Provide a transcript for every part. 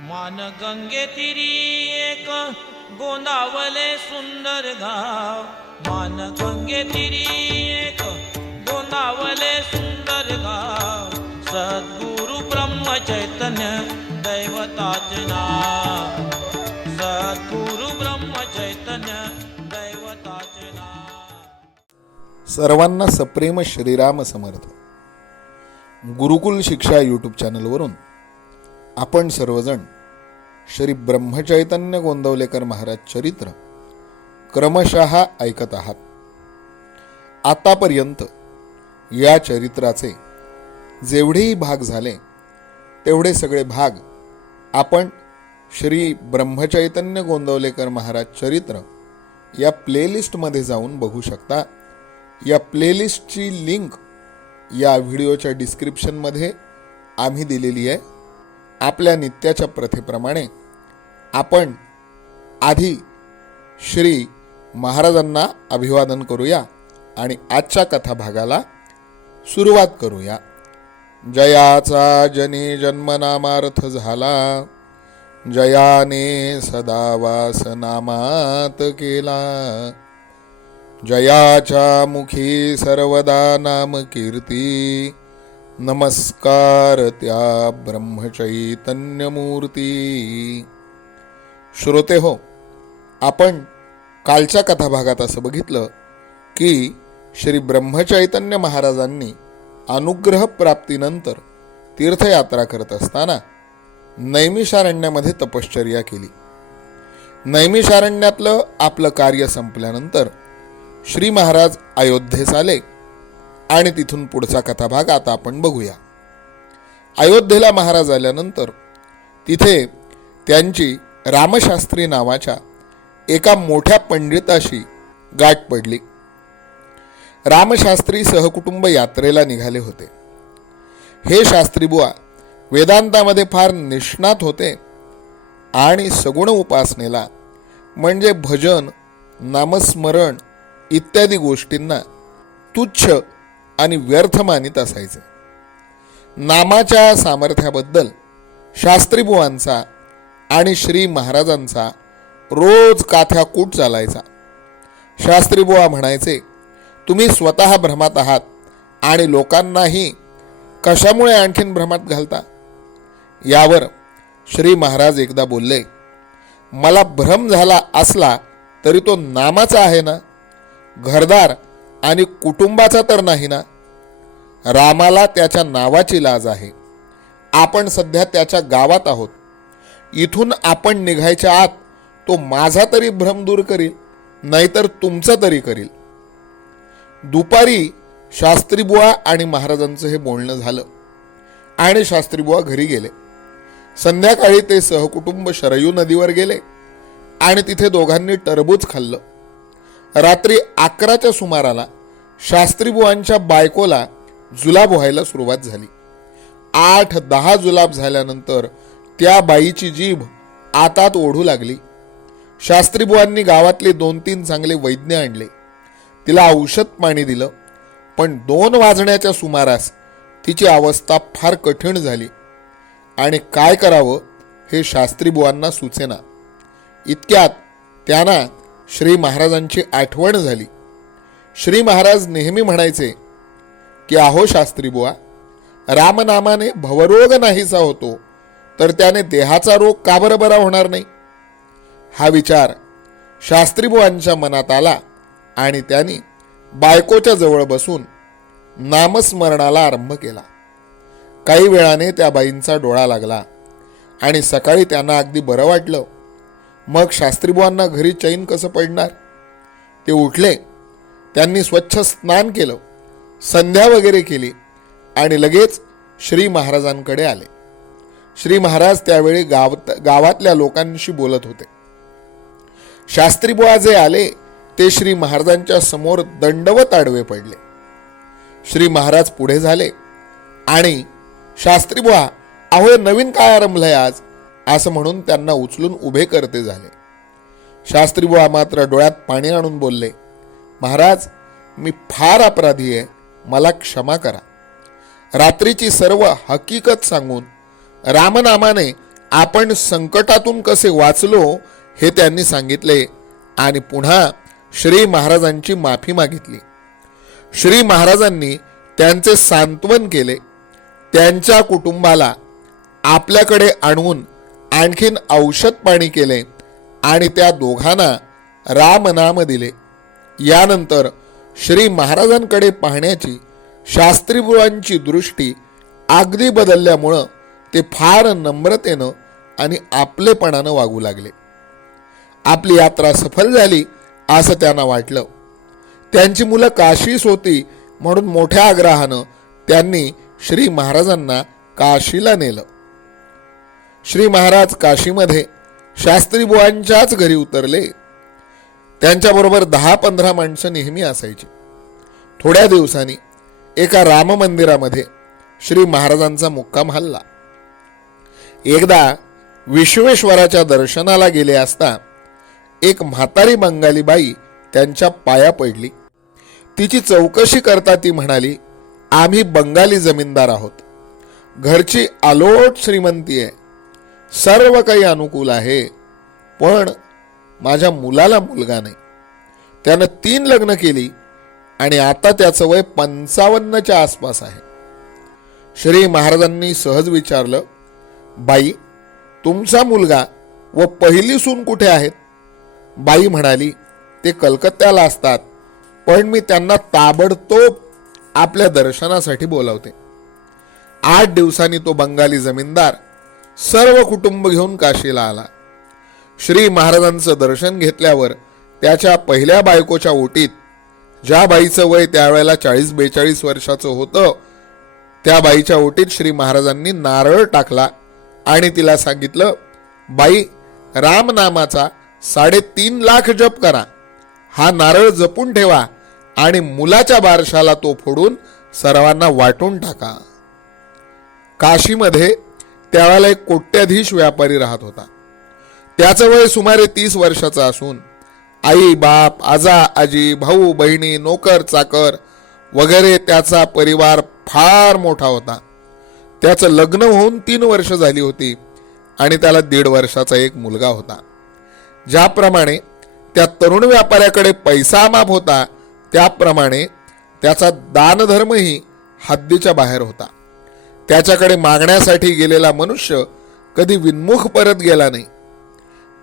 मान गंगे तिरी एक गोंदावले सुंदर गाव. मान गंगे तिरी एक गोंदावले सुंदर गाव. सद्गुरु ब्रह्म चैतन्य दैवताचे नाव. सद्गुरु ब्रह्म चैतन्य दैवताचे नाव. सर्वांना सप्रेम श्रीराम समर्थ. गुरुकुल शिक्षा यूट्यूब चॅनलवरून आपण सर्वजण श्री ब्रह्मचैतन्य गोंदवलेकर महाराज चरित्र क्रमशः ऐकत आहात. आतापर्यंत या चरित्राचे जेवढेही भाग झाले तेवढे सगळे भाग आपण श्री ब्रह्मचैतन्य गोंदवलेकर महाराज चरित्र या प्लेलिस्टमध्ये जाऊन बघू शकता. या प्लेलिस्टची लिंक या व्हिडिओच्या डिस्क्रिप्शनमध्ये आम्ही दिलेली आहे. आपल्या नित्याच्या प्रथेप्रमाणे आपण आधी श्री महाराजांना अभिवादन करूया आणि आजच्या कथाभागाला सुरुवात करूया. जयाचा जनी जन्मनामार्थ झाला. जयाने सदा वासनामात केला. जयाच्या मुखी सर्वदा नाम कीर्ती नमस्कार त्या ब्रह्मचैतन्यमूर्ती. श्रोते हो आपण कालच्या कथाभागात असं बघितलं की श्री ब्रह्मचैतन्य महाराजांनी अनुग्रह प्राप्तीनंतर तीर्थयात्रा करत असताना नैमिषारण्यामध्ये तपश्चर्या केली. नैमिषारण्यातलं आपलं कार्य संपल्यानंतर श्री महाराज अयोध्येस आले. आणि तिथून पुढचा कथाभाग आता आपण बघूया. अयोध्येला महाराज आल्यानंतर तिथे त्यांची रामशास्त्री नावाच्या एका मोठ्या पंडिताशी गाठ पडली. रामशास्त्री सहकुटुंब यात्रेला निघाले होते. हे शास्त्रीबुवा वेदांतामध्ये फार निष्णात होते आणि सगुण उपासनेला म्हणजे भजन नामस्मरण इत्यादी गोष्टींना तुच्छ आणि व्यर्थ मानित असायचे. नामाच्या सामर्थ्याबद्दल शास्त्रीबुवांचा आणि श्री महाराजांचा रोज काथ्याकूट चालायचा. शास्त्रीबुवा म्हणायचे तुम्ही स्वतः भ्रमात आहात आणि लोकांनाही कशामुळे आणखीन भ्रमात घालता? यावर श्री महाराज एकदा बोलले मला भ्रम झाला असला तरी तो नामाचा आहे ना? घरदार आणि कुटुंबाचा तर नाही ना रामाला त्याच्या नावाची लाज आहे. आपण सध्या त्याच्या गावात आहोत. इथून आपण निघायच्या आत तो माझा तरी भ्रम दूर करील नाहीतर तुमचा तरी करील. दुपारी शास्त्रीबुवा आणि महाराजांचं हे बोलणं झालं आणि शास्त्रीबुवा घरी गेले. संध्याकाळी ते सहकुटुंब शरयू नदीवर गेले आणि तिथे दोघांनी टरबूज खाल्लं. रात्री अकराच्या सुमाराला शास्त्रीबुवांच्या बायकोला जुलाब व्हायला सुरुवात झाली. आठ दहा जुलाब झाल्यानंतर त्या बाईची जीभ आतात ओढू लागली. शास्त्रीबुवांनी गावातले दोन तीन चांगले वैद्य आणले. तिला औषध पाणी दिलं पण दोन वाजण्याच्या सुमारास तिची अवस्था फार कठीण झाली. आणि काय करावं हे शास्त्रीबुवांना सुचेना. इतक्यात त्यांना श्री महाराजांची आठवण झाली. श्री महाराज नेहमी म्हणायचे की अहो शास्त्री बुवा रामनामाने भवरोग नाहीसा होतो तर त्याने देहाचा रोग का बरं बरा होणार नाही? हा विचार शास्त्रीबुवांच्या मनात आला आणि त्यांनी बायकोच्या जवळ बसून नामस्मरणाला आरंभ केला. काही वेळाने त्या बाईंचा डोळा लागला आणि सकाळी त्यांना अगदी बरं वाटलं. मग शास्त्रीबुवांना घरी चैन कसं पडणार? ते उठले. त्यांनी स्वच्छ स्नान केलं. संध्या वगैरे केली आणि लगेच श्री महाराजांकडे आले. श्री महाराज त्यावेळी गावत गावातल्या लोकांशी बोलत होते. शास्त्रीबुवा जे आले ते श्री महाराजांच्या समोर दंडवत आडवे पडले. श्री महाराज पुढे झाले आणि शास्त्रीबुवा अहो नवीन काय आरंभलंय आज? असं म्हणून त्यांना उचलून उभे करते झाले. शास्त्रीबुवा मात्र डोळ्यात पाणी आणून बोलले महाराज मी फार अपराधी आहे मला क्षमा करा. रात्रीची सर्व हकीकत सांगून रामनामाने आपण संकटातून कसे वाचलो हे त्यांनी सांगितले आणि पुन्हा श्री महाराजांची माफी मागितली. श्री महाराजांनी त्यांचे सांत्वन केले. त्यांच्या कुटुंबाला आपल्याकडे आणून आणखीन औषध पाणी केले आणि त्या दोघांना रामनाम दिले. यानंतर श्री महाराजांकडे पाहण्याची शास्त्रीबुवांची दृष्टी अगदी बदलल्यामुळं ते फार नम्रतेनं आणि आपलेपणानं वागू लागले. आपली यात्रा सफल झाली असं त्यांना वाटलं. त्यांची मुलं काशीस होती म्हणून मोठ्या आग्रहानं त्यांनी श्री महाराजांना काशीला नेलं. श्री महाराज काशीमध्ये शास्त्रीबुवांच्याच घरी उतरले. त्यांच्याबरोबर दहा पंधरा माणसं नेहमी असायची. थोड्या दिवसांनी एका राम मंदिरामध्ये श्री महाराजांचा मुक्काम हल्ला. एकदा विश्वेश्वराच्या दर्शनाला गेले असता एक म्हातारी बंगाली बाई त्यांच्या पाया पडली. तिची चौकशी करता ती म्हणाली आम्ही बंगाली जमीनदार आहोत. घरची आलोट श्रीमंती आहे. सर्व काही अनुकूल आहे. पण माझ्या मुलाला मुलगा नाही. त्यानं तीन लग्न केली आणि आता त्याचं वय पंचावन्नच्या आसपास आहे. श्री महाराजांनी सहज विचारलं बाई तुमचा मुलगा व पहिली सून कुठे आहेत? बाई म्हणाली ते कलकत्त्याला असतात पण मी त्यांना ताबडतोब आपल्या दर्शनासाठी बोलावते. आठ दिवसांनी तो बंगाली जमीनदार सर्व कुटुंब घेऊन काशीला आला. श्री महाराजांचं दर्शन घेतल्यावर त्याच्या पहिल्या बायकोच्या ओटीत ज्या बाईचं वय त्यावेळेला चाळीस बेचाळीस वर्षाचं होतं त्या बाईच्या ओटीत श्री महाराजांनी नारळ टाकला आणि तिला सांगितलं बाई रामनामाचा साडेतीन लाख जप करा. हा नारळ जपून ठेवा आणि मुलाच्या बारशाला तो फोडून सर्वांना वाटून टाका. काशीमध्ये त्यावेळेला एक कोट्याधीश व्यापारी राहत होता. त्याचं वय सुमारे तीस वर्षाचं असून आई बाप आजा आजी भाऊ बहिणी नोकर चाकर वगैरे त्याचा परिवार फार मोठा होता. त्याचं लग्न होऊन तीन वर्ष झाली होती आणि त्याला दीड वर्षाचा एक मुलगा होता. ज्याप्रमाणे त्या तरुण व्यापाऱ्याकडे पैसा माप होता त्याप्रमाणे त्याचा दानधर्मही हद्दीच्या बाहेर होता. त्याच्याकडे मागण्यासाठी गेलेला मनुष्य कधी विन्मुख परत गेला नाही.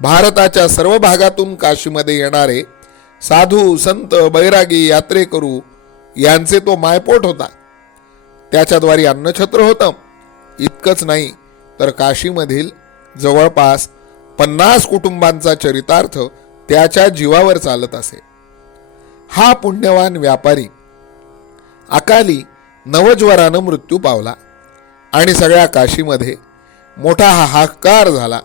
भारताच्या सर्व भागातून काशीमध्ये येणारे साधू संत बैरागी यात्रेकरू यांचे तो मायपोट होता. त्याच्याद्वारे अन्नछत्र होतं. इतकंच नाही तर काशीमधील जवळपास पन्नास कुटुंबांचा चरितार्थ त्याच्या जीवावर चालत असे. हा पुण्यवान व्यापारी अकाली नवज्वरानं मृत्यू पावला. आणि सगळ्या काशीमध्ये मोठा हाहाकार झाला.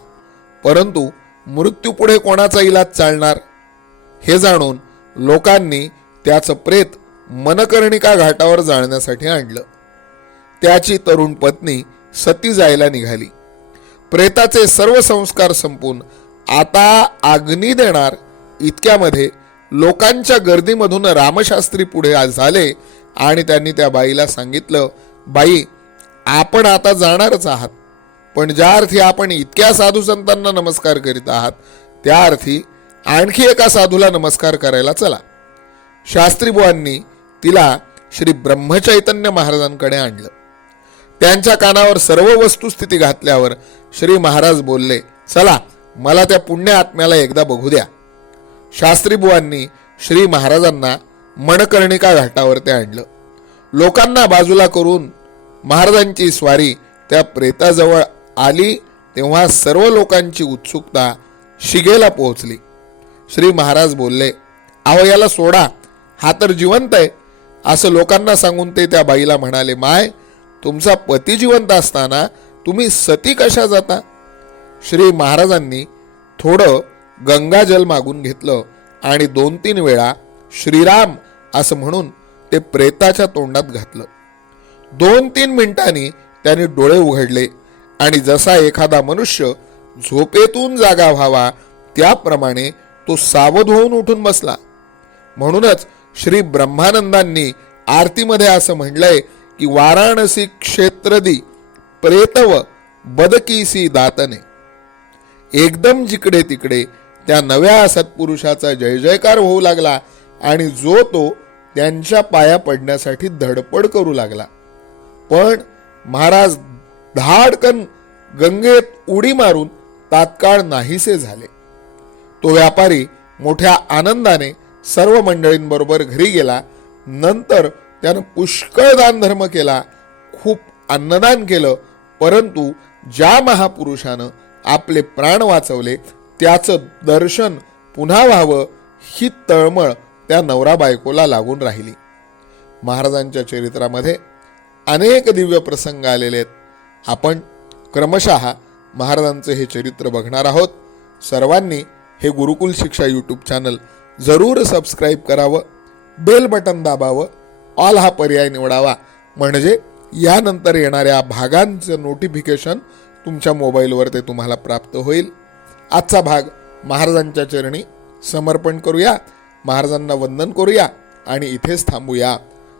परंतु मृत्यूपुढे कोणाचा इलाज चालणार? हे जाणून लोकांनी त्याचं प्रेत मनकर्णिका घाटावर जाळण्यासाठी आणलं. त्याची तरुण पत्नी सती जायला निघाली. प्रेताचे सर्व संस्कार संपून आता आग्नी देणार इतक्यामध्ये लोकांच्या गर्दीमधून रामशास्त्री पुढे झाले आणि त्यांनी त्या बाईला सांगितलं बाई आपण आता जाणारच आहात. पण ज्या अर्थी आपण इतक्या साधू संतांना नमस्कार करीत आहात त्या अर्थी आणखी एका साधूला नमस्कार करायला चला. शास्त्रीबुवांनी तिला श्री ब्रह्मचैतन्य महाराजांकडे आणलं. त्यांच्या कानावर सर्व वस्तुस्थिती घातल्यावर श्री महाराज बोलले चला मला त्या पुण्य आत्म्याला एकदा बघू द्या. शास्त्रीबुवांनी श्री महाराजांना मणकर्णिका घाटावर ते आणलं. लोकांना बाजूला करून महाराजांची स्वारी त्या प्रेताजवळ आली तेव्हा सर्व लोकांची उत्सुकता शिगेला पोहोचली. श्री महाराज बोलले आहो याला सोडा. हा तर जिवंत आहे. असं लोकांना सांगून ते त्या बाईला म्हणाले माय तुमचा पती जिवंत असताना तुम्ही सती कशा जाता? श्री महाराजांनी थोडं गंगाजल मागून घेतलं आणि दोन तीन वेळा श्रीराम असं म्हणून ते प्रेताच्या तोंडात घातलं. दोन तीन मिनिटांनी त्याने डोळे उघडले आणि जसा एखादा मनुष्य झोपेतून जागा व्हावा त्याप्रमाणे तो सावध होऊन उठून बसला. म्हणूनच श्री ब्रह्मानंदांनी आरतीमध्ये असं म्हणलंय की वाराणसी क्षेत्रदी प्रेतव बदकीसी दातने. एकदम जिकडे तिकडे त्या नव्या सत्पुरुषाचा जय जयकार होऊ लागला आणि जो तो त्यांच्या पाया पडण्यासाठी धडपड करू लागला. पण महाराज धाडकन गंगेत उडी मारून तात्काळ नाहीसे झाले. तो व्यापारी मोठ्या आनंदाने सर्व मंडळींबरोबर घरी गेला. नंतर त्यानं पुष्कळ दानधर्म केला. खूप अन्नदान केलं. परंतु ज्या महापुरुषानं आपले प्राण वाचवले त्याचं दर्शन पुन्हा व्हावं ही तळमळ त्या नवरा बायकोला लागून राहिली. महाराजांच्या चरित्रामध्ये अनेक दिव्य प्रसंग आलेले आहेत. आपण क्रमशः महाराजांचे हे चरित्र बघणार आहोत. सर्वांनी हे गुरुकुल शिक्षा यूट्यूब चॅनल जरूर सबस्क्राईब करावं बेल बटन दाबावं ऑल हा पर्याय निवडावा. म्हणजे यानंतर येणाऱ्या भागांचं नोटिफिकेशन तुमच्या मोबाईलवर ते तुम्हाला प्राप्त होईल. आजचा भाग महाराजांच्या चरणी समर्पण करूया महाराजांना वंदन करूया आणि इथेच थांबूया.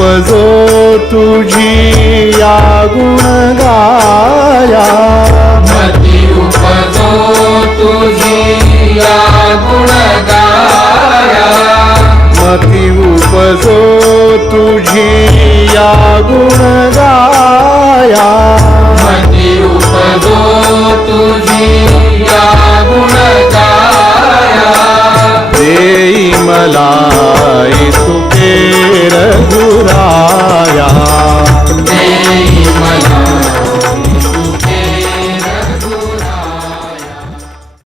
उपजो तुझी या गुण गाया मती उपजो तुझी या गुणगाया. मती उपजो तुझी या गुण गाया मती उपजो तुझी या गुणगाया. देई मला ప్రభురాయా